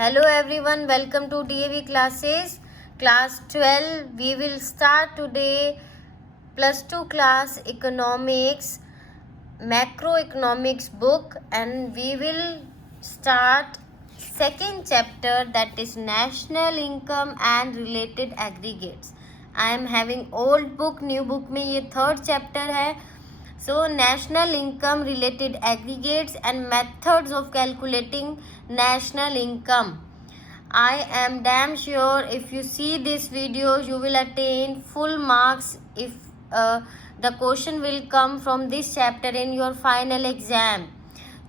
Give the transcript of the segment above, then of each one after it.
Hello everyone, welcome to DAV classes. Class 12, we will start today plus 2 class economics, macroeconomics book, and we will start second chapter, that is national income and related aggregates. I am having old book, new book में ये third chapter है. So national income related aggregates and methods of calculating national income. I am damn sure if you see this video you will attain full marks if the question will come from this chapter in your final exam.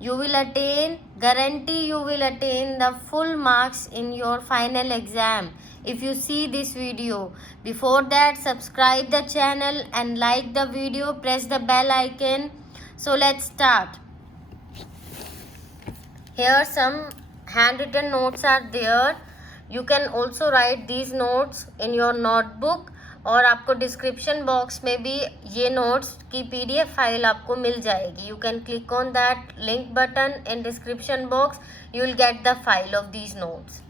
You will attain, guarantee you will attain the full marks in your final exam if you see this video. Before that, subscribe the channel and like the video, press the bell icon. So let's start. Here some handwritten notes are there. You can also write these notes in your notebook, और आपको description box में भी ये notes की PDF file आपको मिल जाएगी. You can click on that link button in description box, you will get the file of these notes.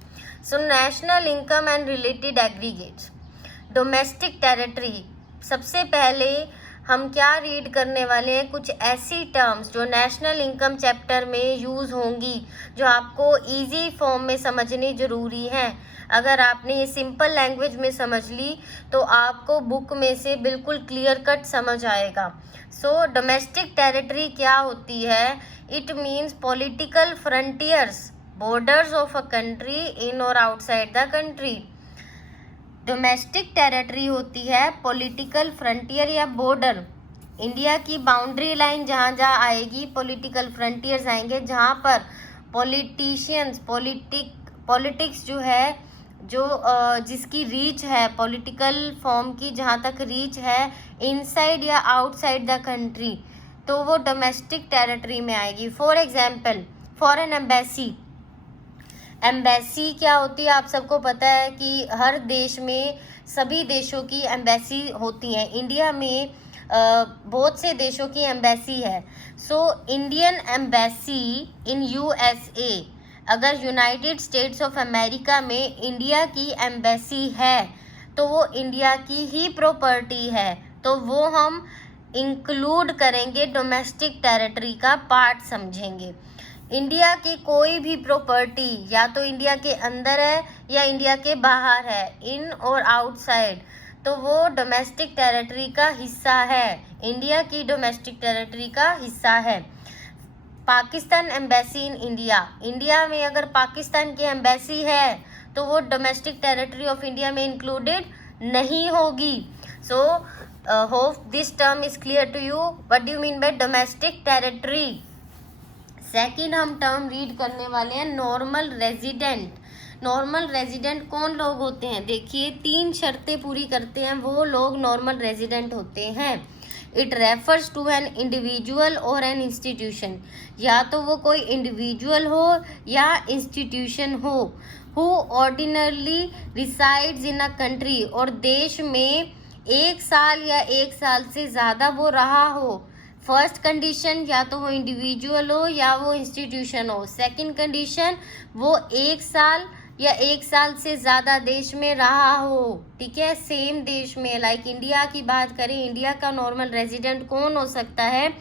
So national income and related aggregates. Domestic territory. सबसे पहले हम क्या रीड करने वाले हैं, कुछ ऐसी टर्म्स जो नेशनल इनकम चैप्टर में यूज़ होंगी, जो आपको इजी फॉर्म में समझनी ज़रूरी हैं. अगर आपने ये सिंपल लैंग्वेज में समझ ली तो आपको बुक में से बिल्कुल क्लियर कट समझ आएगा. सो डोमेस्टिक टेरिटरी क्या होती है? It means political frontiers, borders of a country in और outside the country. Domestic territory होती है पॉलिटिकल फ्रंटियर या बॉर्डर. इंडिया की बाउंड्री लाइन जहाँ जहाँ आएगी, पॉलिटिकल फ्रंटियर्स आएंगे, जहाँ पर पॉलिटिशियंस, पॉलिटिक्स जो है, जो जिसकी रीच है पॉलिटिकल फॉर्म की, जहाँ तक रीच है इनसाइड या आउटसाइड द कंट्री, तो वो डोमेस्टिक टेरिटरी में आएगी. For example foreign embassy. Embassy क्या होती है? आप सबको पता है कि हर देश में सभी देशों की एम्बेसी होती हैं. इंडिया में बहुत से देशों की एम्बेसी है. So Indian embassy in USA, अगर यूनाइटेड स्टेट्स ऑफ अमेरिका में इंडिया की एम्बेसी है तो वो इंडिया की ही प्रॉपर्टी है, तो वो हम इंक्लूड करेंगे, डोमेस्टिक टेरिटरी का पार्ट समझेंगे. इंडिया की कोई भी प्रॉपर्टी या तो इंडिया के अंदर है या इंडिया के बाहर है, इन और आउटसाइड, तो वो डोमेस्टिक टेरिटरी का हिस्सा है, इंडिया की डोमेस्टिक टेरिटरी का हिस्सा है. Pakistan embassy in India. India में अगर पाकिस्तान की एम्बेसी है तो वो डोमेस्टिक टेरिटरी ऑफ इंडिया में इंक्लूडेड नहीं होगी. So hope this term is clear to you. What do you mean by domestic territory? Second हम टर्म रीड करने वाले हैं नॉर्मल रेजिडेंट. नॉर्मल रेजिडेंट कौन लोग होते हैं? देखिए, 3 शर्तें पूरी करते हैं वो लोग नॉर्मल रेजिडेंट होते हैं. It refers to an individual और एन इंस्टीट्यूशन. या तो वो कोई इंडिविजुअल हो या इंस्टीट्यूशन हो, who ordinarily resides in a country, और देश में 1 साल या 1 साल से ज़्यादा वो रहा हो. फर्स्ट कंडीशन, या तो वो इंडिविजुअल हो या वो इंस्टीट्यूशन हो. सेकंड कंडीशन, वो 1 साल या 1 साल से ज़्यादा देश में रहा हो. ठीक है, सेम देश में. लाइक इंडिया की बात करें, इंडिया का नॉर्मल रेजिडेंट कौन हो सकता है?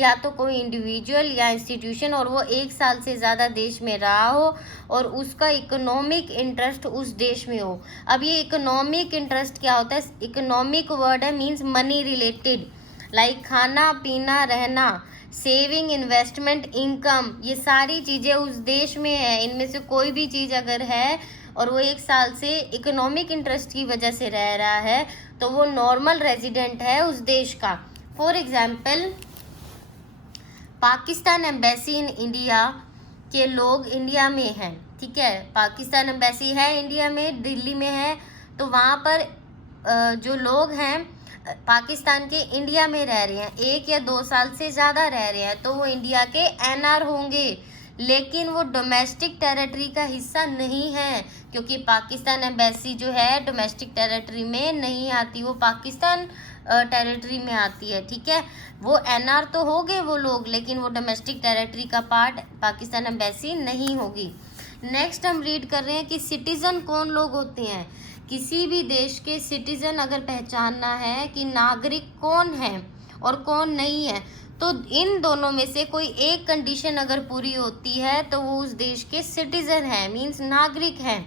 या तो कोई इंडिविजुअल या इंस्टीट्यूशन, और वो 1 साल से ज़्यादा देश में रहा हो और उसका इकोनॉमिक इंटरेस्ट उस देश में हो. अब ये इकोनॉमिक इंटरेस्ट क्या होता है? इकोनॉमिक वर्ड है, मीन्स मनी रिलेटेड, लाइक खाना पीना रहना, सेविंग, इन्वेस्टमेंट, इनकम, ये सारी चीज़ें उस देश में है. इनमें से कोई भी चीज़ अगर है और वो 1 साल से इकोनॉमिक इंटरेस्ट की वजह से रह रहा है तो वो नॉर्मल रेजिडेंट है उस देश का. For example Pakistan embassy in India के लोग इंडिया में हैं. ठीक है, पाकिस्तान एम्बेसी है इंडिया में, दिल्ली में है, तो वहाँ पर जो लोग हैं पाकिस्तान के इंडिया में रह रहे हैं, 1 या 2 साल से ज़्यादा रह रहे हैं, तो वो इंडिया के NR होंगे. लेकिन वो डोमेस्टिक टेरिटरी का हिस्सा नहीं है, क्योंकि पाकिस्तान एम्बेसी जो है डोमेस्टिक टेरिटरी में नहीं आती, वो पाकिस्तान टेरिटरी में आती है. ठीक है, वो NR तो होंगे वो लोग, लेकिन वो डोमेस्टिक टेरिटरी का पार्ट पाकिस्तान एम्बेसी नहीं होगी. नेक्स्ट हम रीड कर रहे हैं कि सिटीजन कौन लोग होते हैं। किसी भी देश के सिटीजन अगर पहचानना है कि नागरिक कौन है और कौन नहीं है, तो इन दोनों में से कोई एक कंडीशन अगर पूरी होती है तो वो उस देश के सिटीजन है, मीन्स नागरिक है।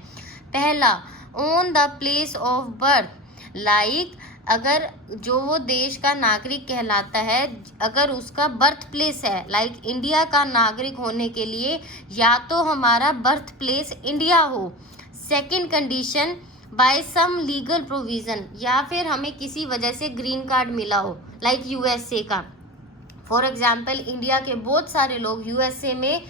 पहला, on the place of birth, like अगर जो वो देश का नागरिक कहलाता है, अगर उसका बर्थ प्लेस है, लाइक इंडिया का नागरिक होने के लिए या तो हमारा बर्थ प्लेस इंडिया हो। Second condition, by some legal provision, या फिर हमें किसी वजह से ग्रीन कार्ड मिला हो, लाइक यूएसए का। फॉर एग्जाम्पल इंडिया के बहुत सारे लोग यूएसए में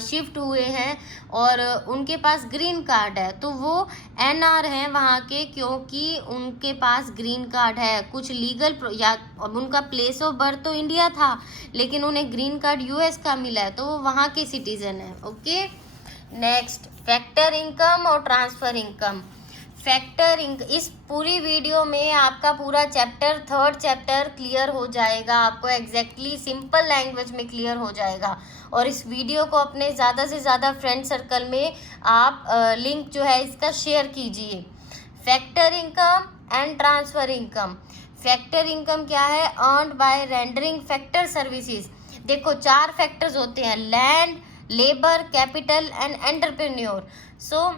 शिफ्ट हुए हैं और उनके पास ग्रीन कार्ड है, तो वो एनआर हैं वहाँ के, क्योंकि उनके पास ग्रीन कार्ड है। कुछ लीगल या अब उनका प्लेस ऑफ बर्थ तो इंडिया था, लेकिन उन्हें ग्रीन कार्ड यूएस का मिला है, तो वो वहाँ के सिटीजन है। ओके, नेक्स्ट, फैक्टर इनकम और ट्रांसफ़र इनकम। फैक्टर इस पूरी वीडियो में आपका पूरा चैप्टर, थर्ड चैप्टर क्लियर हो जाएगा, आपको एग्जैक्टली सिंपल लैंग्वेज में क्लियर हो जाएगा। और इस वीडियो को अपने ज़्यादा से ज़्यादा फ्रेंड सर्कल में आप लिंक जो है इसका शेयर कीजिए। Factor income and transfer income. Factor income क्या है? Earned by rendering factor services. देखो 4 फैक्टर्स होते हैं, land, labour, capital and entrepreneur. So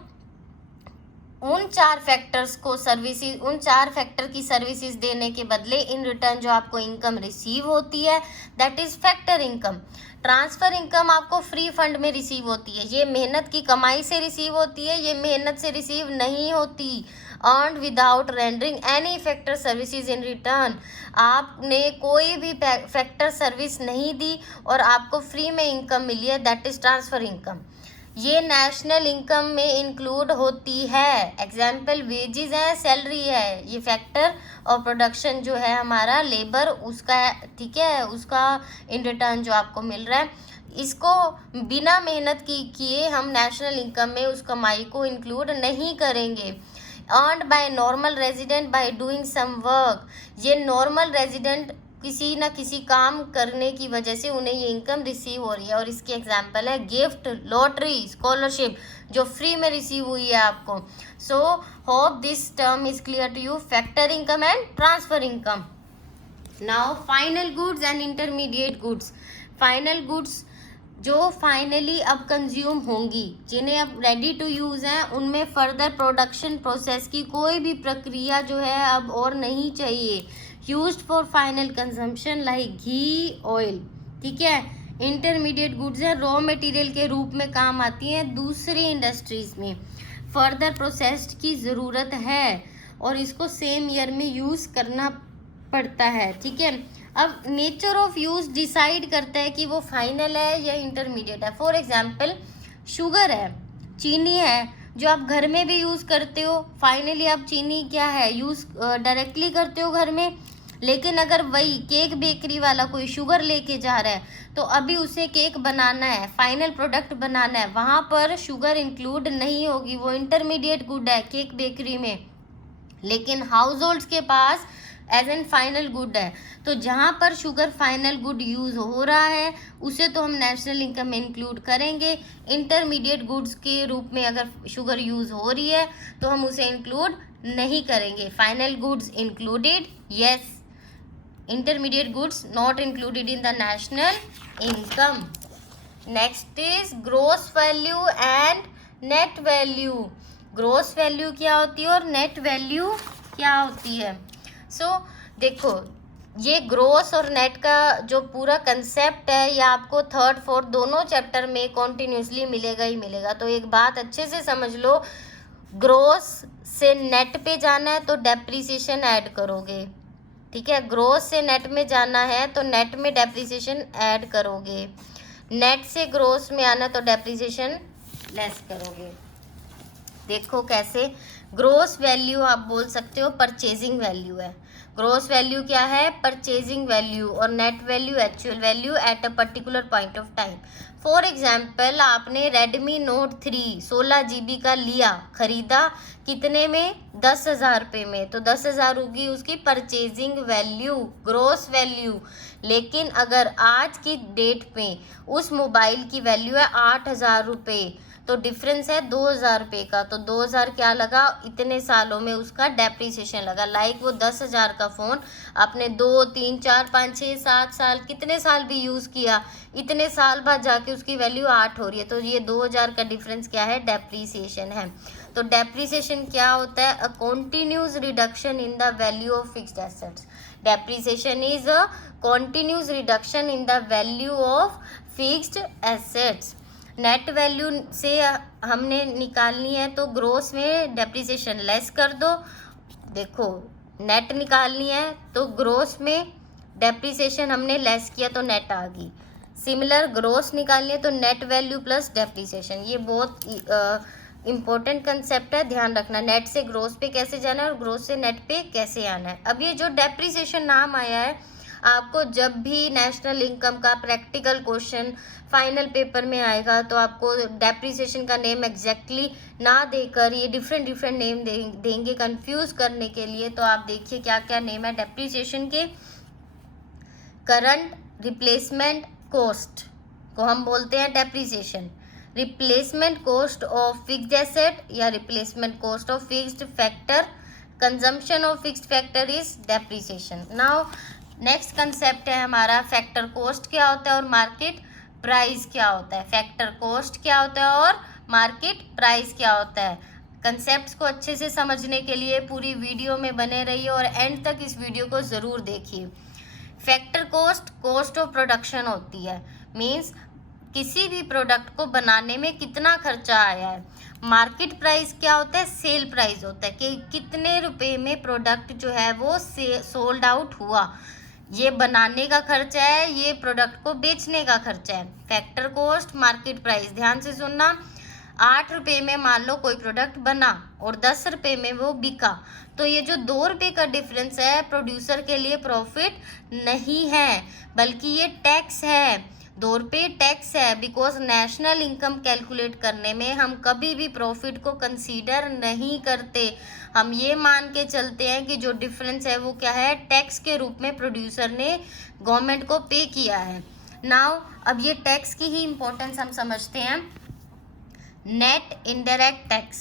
उन 4 फैक्टर्स को सर्विसेज, उन 4 फैक्टर की सर्विसेज देने के बदले इन रिटर्न जो आपको इनकम रिसीव होती है, that is factor income. Transfer income आपको फ्री फंड में रिसीव होती है, ये मेहनत की कमाई से रिसीव होती है, ये मेहनत से रिसीव नहीं होती। Earned without rendering any factor services in return, आपने कोई भी फैक्टर सर्विस नहीं दी और आपको फ्री में इनकम मिली है, दैट इज ट्रांसफ़र इनकम। ये नेशनल इनकम में इंक्लूड होती है। एग्जाम्पल वेजेस है, सैलरी है, ये फैक्टर, और प्रोडक्शन जो है हमारा लेबर उसका, ठीक है, उसका इन रिटर्न जो आपको मिल रहा है, इसको बिना मेहनत किए हम नेशनल इनकम में उस कमाई को इंक्लूड नहीं करेंगे। Earned by normal resident by doing some work, ये नॉर्मल रेजिडेंट किसी न किसी काम करने की वजह से उन्हें ये इनकम रिसीव हो रही है, और इसकी एग्जांपल है गिफ्ट, लॉटरी, स्कॉलरशिप जो फ्री में रिसीव हुई है आपको। So hope this term is clear to you, factor income and transfer income. Now final goods and intermediate goods. Final goods जो फाइनली अब कंज्यूम होंगी, जिन्हें अब रेडी टू यूज़ हैं, उनमें फर्दर प्रोडक्शन प्रोसेस की कोई भी प्रक्रिया जो है अब और नहीं चाहिए। Used for final consumption like ghee, oil, ठीक है। इंटरमीडिएट गुड्स है, रॉ मटेरियल के रूप में काम आती हैं दूसरी इंडस्ट्रीज में। फर्दर प्रोसेस्ड की ज़रूरत है और इसको सेम ईयर में यूज़ करना पड़ता है, ठीक है। अब नेचर ऑफ यूज़ डिसाइड करता है कि वो फाइनल है या इंटरमीडिएट है। फॉर एग्जांपल शुगर है, चीनी है, जो आप घर में भी यूज़ करते हो, फाइनली आप चीनी क्या है यूज़ डायरेक्टली करते हो घर में। लेकिन अगर वही केक बेकरी वाला कोई शुगर लेके जा रहा है तो अभी उसे केक बनाना है, फाइनल प्रोडक्ट बनाना है, वहाँ पर शुगर इंक्लूड नहीं होगी, वो इंटरमीडिएट गुड है केक बेकरी में। लेकिन हाउस होल्ड्स के पास एज एन फाइनल गुड है, तो जहाँ पर शुगर फाइनल गुड यूज़ हो रहा है उसे तो हम नेशनल इनकम में इंक्लूड करेंगे। इंटरमीडिएट गुड्स के रूप में अगर शुगर यूज़ हो रही है तो हम उसे इंक्लूड नहीं करेंगे। Final goods included, yes, intermediate goods not included in the national income. Next is gross value and net value. gross value क्या होती है और net value क्या होती है? So देखो ये ग्रोस और नेट का जो पूरा कंसेप्ट है ये आपको थर्ड फोर्थ दोनों चैप्टर में कॉन्टिन्यूसली मिलेगा ही मिलेगा। तो एक बात अच्छे से समझ लो, ग्रोस से नेट पे जाना है तो डेप्रीसिएशन ऐड करोगे, ठीक है। ग्रोस से नेट में जाना है तो नेट में डेप्रीसिएशन ऐड करोगे, नेट से ग्रोस में आना तो डेप्रीसिएशन लेस करोगे। देखो कैसे, ग्रोस वैल्यू आप बोल सकते हो परचेजिंग वैल्यू है। ग्रोस वैल्यू क्या है? परचेजिंग वैल्यू, और net value actual value at a particular point of time. For example आपने रेडमी नोट 3 16 GB का लिया, खरीदा कितने में? 10,000 रुपये में, तो 10,000 होगी उसकी परचेजिंग वैल्यू, ग्रोस वैल्यू। लेकिन अगर आज की डेट पे उस मोबाइल की वैल्यू है 8,000 रुपये, तो डिफरेंस है 2000 रुपये का, तो 2000 क्या लगा, इतने सालों में उसका डेप्रीसिएशन लगा। लाइक वो 10,000 का फ़ोन आपने 2, 3, 4, 5, 6, 7 साल कितने साल भी यूज़ किया, इतने साल बाद जाके उसकी वैल्यू 8 हो रही है, तो ये 2000 का डिफरेंस क्या है, डेप्रीसिएशन है। तो डेप्रीसिएशन क्या होता है, a continuous reduction in the value of fixed assets. Depreciation is a continuous reduction in the value of fixed assets. Net value से हमने निकालनी है तो ग्रोस में डेप्रीसिएशन लेस कर दो। देखो नेट निकालनी है तो ग्रोस में डेप्रीसिएशन हमने लेस किया तो नेट आ गई। सिमिलर ग्रोस निकालनी है तो नेट वैल्यू प्लस डेप्रीसिएशन। ये बहुत इम्पोर्टेंट कंसेप्ट है, ध्यान रखना। नेट से ग्रोस पे कैसे जाना है और ग्रोस से नेट पे कैसे आना है। अब ये जो डेप्रीसिएशन नाम आया है, आपको जब भी नेशनल इनकम का प्रैक्टिकल क्वेश्चन फाइनल पेपर में आएगा तो आपको डेप्रीसिएशन का नेम एग्जैक्टली ना देकर ये डिफरेंट नेम देंगे कंफ्यूज करने के लिए। तो आप देखिए क्या क्या नेम है डेप्रीसिएशन के। करंट रिप्लेसमेंट कॉस्ट को हम बोलते हैं depreciation. Replacement cost of fixed asset या replacement cost of fixed factor, consumption of fixed factor is depreciation. Now next concept है हमारा फैक्टर कॉस्ट क्या होता है और मार्केट प्राइस क्या होता है। फैक्टर कॉस्ट क्या होता है और मार्केट प्राइस क्या होता है। कंसेप्ट्स को अच्छे से समझने के लिए पूरी वीडियो में बने रहिए और एंड तक इस वीडियो को ज़रूर देखिए। फैक्टर कॉस्ट ऑफ प्रोडक्शन होती है, मीन्स किसी भी प्रोडक्ट को बनाने में कितना खर्चा आया है। मार्केट प्राइस क्या होता है, सेल प्राइस होता है कि कितने रुपए में प्रोडक्ट जो है वो सोल्ड आउट हुआ। ये बनाने का खर्चा है, ये प्रोडक्ट को बेचने का खर्चा है। फैक्टर कॉस्ट, मार्केट प्राइस, ध्यान से सुनना। 8 रुपये में मान लो कोई प्रोडक्ट बना और 10 रुपये में वो बिका, तो ये जो 2 रुपये का डिफरेंस है प्रोड्यूसर के लिए प्रॉफिट नहीं है, बल्कि ये टैक्स है। 2 रुपये टैक्स है, बिकॉज नेशनल इनकम कैलकुलेट करने में हम कभी भी प्रॉफिट को कंसीडर नहीं करते। हम ये मान के चलते हैं कि जो डिफरेंस है वो क्या है, टैक्स के रूप में प्रोड्यूसर ने गवर्नमेंट को पे किया है। नाउ अब ये टैक्स की ही इम्पोर्टेंस हम समझते हैं। नेट इनडायरेक्ट टैक्स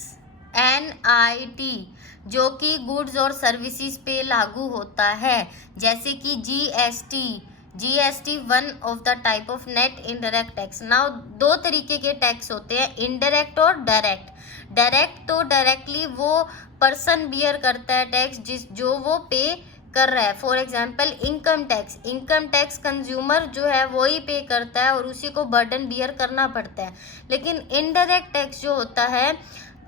NIT जो कि गुड्स और सर्विसेज पे लागू होता है, जैसे कि GST one of the type of net indirect tax. Now 2 तरीके के टैक्स होते हैं, इनडायरेक्ट और डायरेक्ट। डायरेक्ट तो डायरेक्टली वो पर्सन बियर करता है टैक्स जो वो पे कर रहा है। For example income tax consumer जो है वो ही पे करता है और उसी को बर्डन बियर करना पड़ता है। लेकिन इनडायरेक्ट टैक्स जो होता है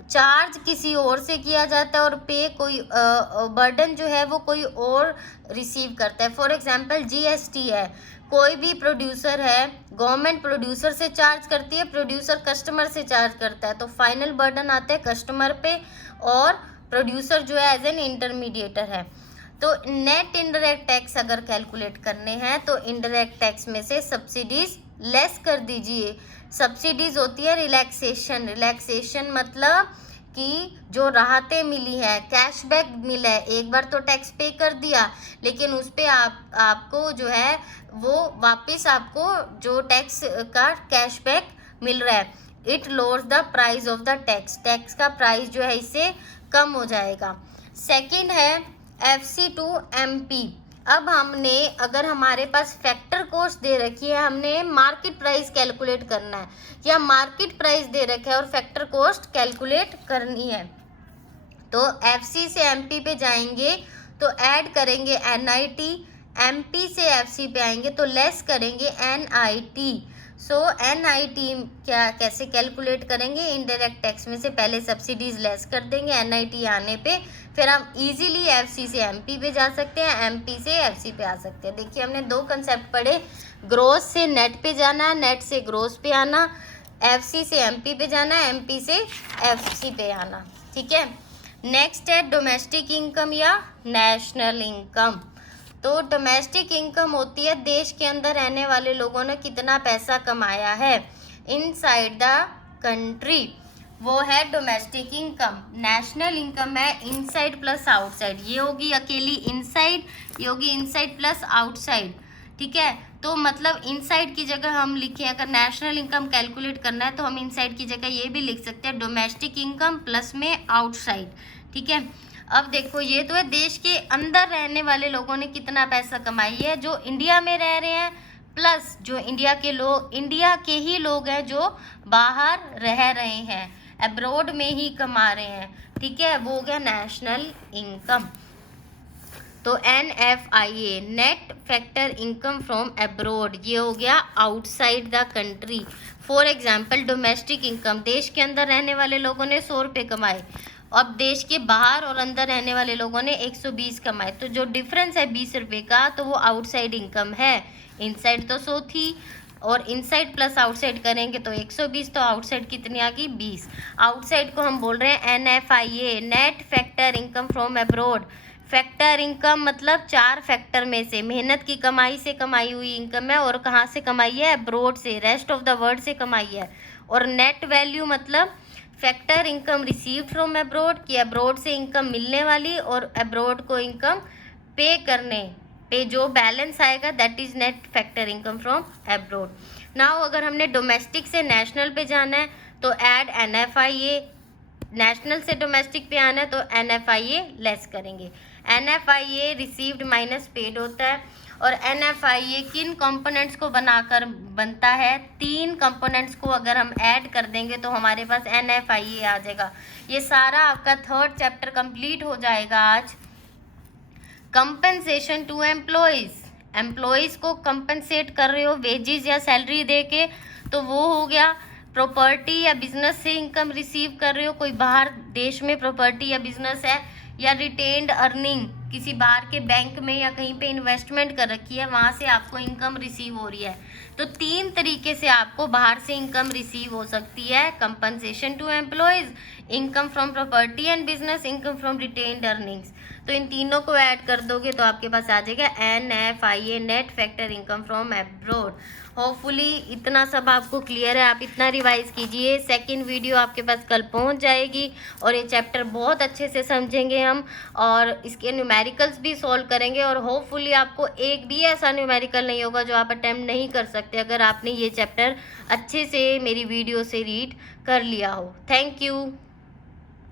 चार्ज किसी और से किया जाता है और पे कोई बर्डन जो है वो कोई और रिसीव करता है। फॉर एग्जांपल GST है, कोई भी प्रोड्यूसर है, गवर्नमेंट प्रोड्यूसर से चार्ज करती है, प्रोड्यूसर कस्टमर से चार्ज करता है, तो फाइनल बर्डन आता है कस्टमर पे और प्रोड्यूसर जो है एज एन इंटरमीडिएटर है। तो नेट इनडायरेक्ट टैक्स अगर कैलकुलेट करने हैं तो इनडायरेक्ट टैक्स में से सब्सिडीज लेस कर दीजिए। सब्सिडीज होती है रिलैक्सेशन मतलब कि जो राहतें मिली है, कैशबैक मिला है। एक बार तो टैक्स पे कर दिया लेकिन उस पर आपको जो है वो वापस आपको जो टैक्स का कैशबैक मिल रहा है। It lowers the price of the tax का प्राइस जो है इससे कम हो जाएगा। सेकंड है FC to MP। अब हमने अगर हमारे पास फैक्टर कॉस्ट दे रखी है, हमने मार्केट प्राइस कैलकुलेट करना है या मार्केट प्राइस दे रखा है और फैक्टर कॉस्ट कैलकुलेट करनी है, तो FC से MP पे जाएंगे तो ऐड करेंगे NIT, MP से FC पे आएंगे तो लेस करेंगे NIT। सो NIT कैसे कैलकुलेट करेंगे, इनडायरेक्ट टैक्स में से पहले सब्सिडीज लेस कर देंगे, NIT आने पे फिर हम इजीली FC से MP पे जा सकते हैं, MP से FC पे आ सकते हैं। देखिए हमने 2 कंसेप्ट पढ़े, ग्रोस से नेट पे जाना, नेट से ग्रोस पे आना, FC से MP पे जाना, MP से FC पे आना। ठीक है, नेक्स्ट है डोमेस्टिक इनकम या नेशनल इनकम। तो डोमेस्टिक इनकम होती है देश के अंदर रहने वाले लोगों ने कितना पैसा कमाया है इनसाइड द कंट्री, वो है डोमेस्टिक इनकम। नेशनल इनकम है इनसाइड प्लस आउटसाइड, ये होगी अकेली इनसाइड, ये होगी इनसाइड प्लस आउटसाइड। ठीक है। तो मतलब इनसाइड की जगह हम लिखें, अगर नेशनल इनकम कैलकुलेट करना है तो हम इनसाइड की जगह ये भी लिख सकते हैं डोमेस्टिक इनकम प्लस में आउटसाइड, ठीक है। अब देखो ये तो है देश के अंदर रहने वाले लोगों ने कितना पैसा कमाई है, जो इंडिया में रह रहे हैं, प्लस जो इंडिया के ही लोग हैं जो बाहर रह रहे हैं, अब्रॉड में ही कमा रहे हैं, ठीक है, वो हो गया नेशनल इनकम। तो NFIA net factor income from abroad, ये हो गया outside the country. For example domestic income, देश के अंदर रहने वाले लोगों ने 100 रुपये कमाए, अब देश के बाहर और अंदर रहने वाले लोगों ने 120 कमाए, तो जो डिफरेंस है 20 रुपये का, तो वो आउटसाइड इनकम है। इनसाइड तो 100 थी और इनसाइड प्लस आउटसाइड करेंगे तो 120, तो आउटसाइड कितनी आ गई 20। आउटसाइड को हम बोल रहे हैं NFIA net factor income from abroad. Factor income मतलब 4 फैक्टर में से मेहनत की कमाई से कमाई हुई इनकम है, और कहाँ से कमाई है, अब्रॉड से, रेस्ट ऑफ द वर्ल्ड से कमाई है। और नेट वैल्यू मतलब factor income receive from abroad, कि अब्रॉड से इनकम मिलने वाली और अब्रॉड को इनकम पे करने पे जो बैलेंस आएगा, that is net factor income from abroad. Now अगर हमने डोमेस्टिक से नेशनल पे जाना है तो ऐड NFIA, नेशनल से डोमेस्टिक पे आना है तो NFIA लेस करेंगे। NFIA रिसीव्ड माइनस पेड होता है, और NFIA किन कंपोनेंट्स को बनाकर बनता है, 3 कंपोनेंट्स को अगर हम ऐड कर देंगे तो हमारे पास NFIA आ जाएगा। ये सारा आपका 3rd चैप्टर कंप्लीट हो जाएगा आज। कंपनसेशन टू एम्प्लॉयज़ को कंपनसेट कर रहे हो वेजेस या सैलरी दे के, तो वो हो गया। प्रॉपर्टी या बिजनेस से इनकम रिसीव कर रहे हो, कोई बाहर देश में प्रॉपर्टी या बिजनेस है, या रिटेन्ड अर्निंग, किसी बाहर के बैंक में या कहीं पे इन्वेस्टमेंट कर रखी है, वहाँ से आपको इनकम रिसीव हो रही है। तो 3 तरीके से आपको बाहर से इनकम रिसीव हो सकती है, compensation to employees, income from property and business, income from retained earnings. तो इन तीनों को ऐड कर दोगे तो आपके पास आ जाएगा NFIA net factor income from abroad. Hopefully इतना सब आपको क्लियर है, आप इतना रिवाइज कीजिए। सेकंड वीडियो आपके पास कल पहुंच जाएगी और ये चैप्टर बहुत अच्छे से समझेंगे हम, और इसके न्यूमेरिकल्स भी सॉल्व करेंगे, और होपफुली आपको एक भी ऐसा न्यूमेरिकल नहीं होगा जो आप अटेम्प्ट नहीं कर सकते अगर आपने ये चैप्टर अच्छे से मेरी वीडियो से रीड कर लिया हो। Thank you.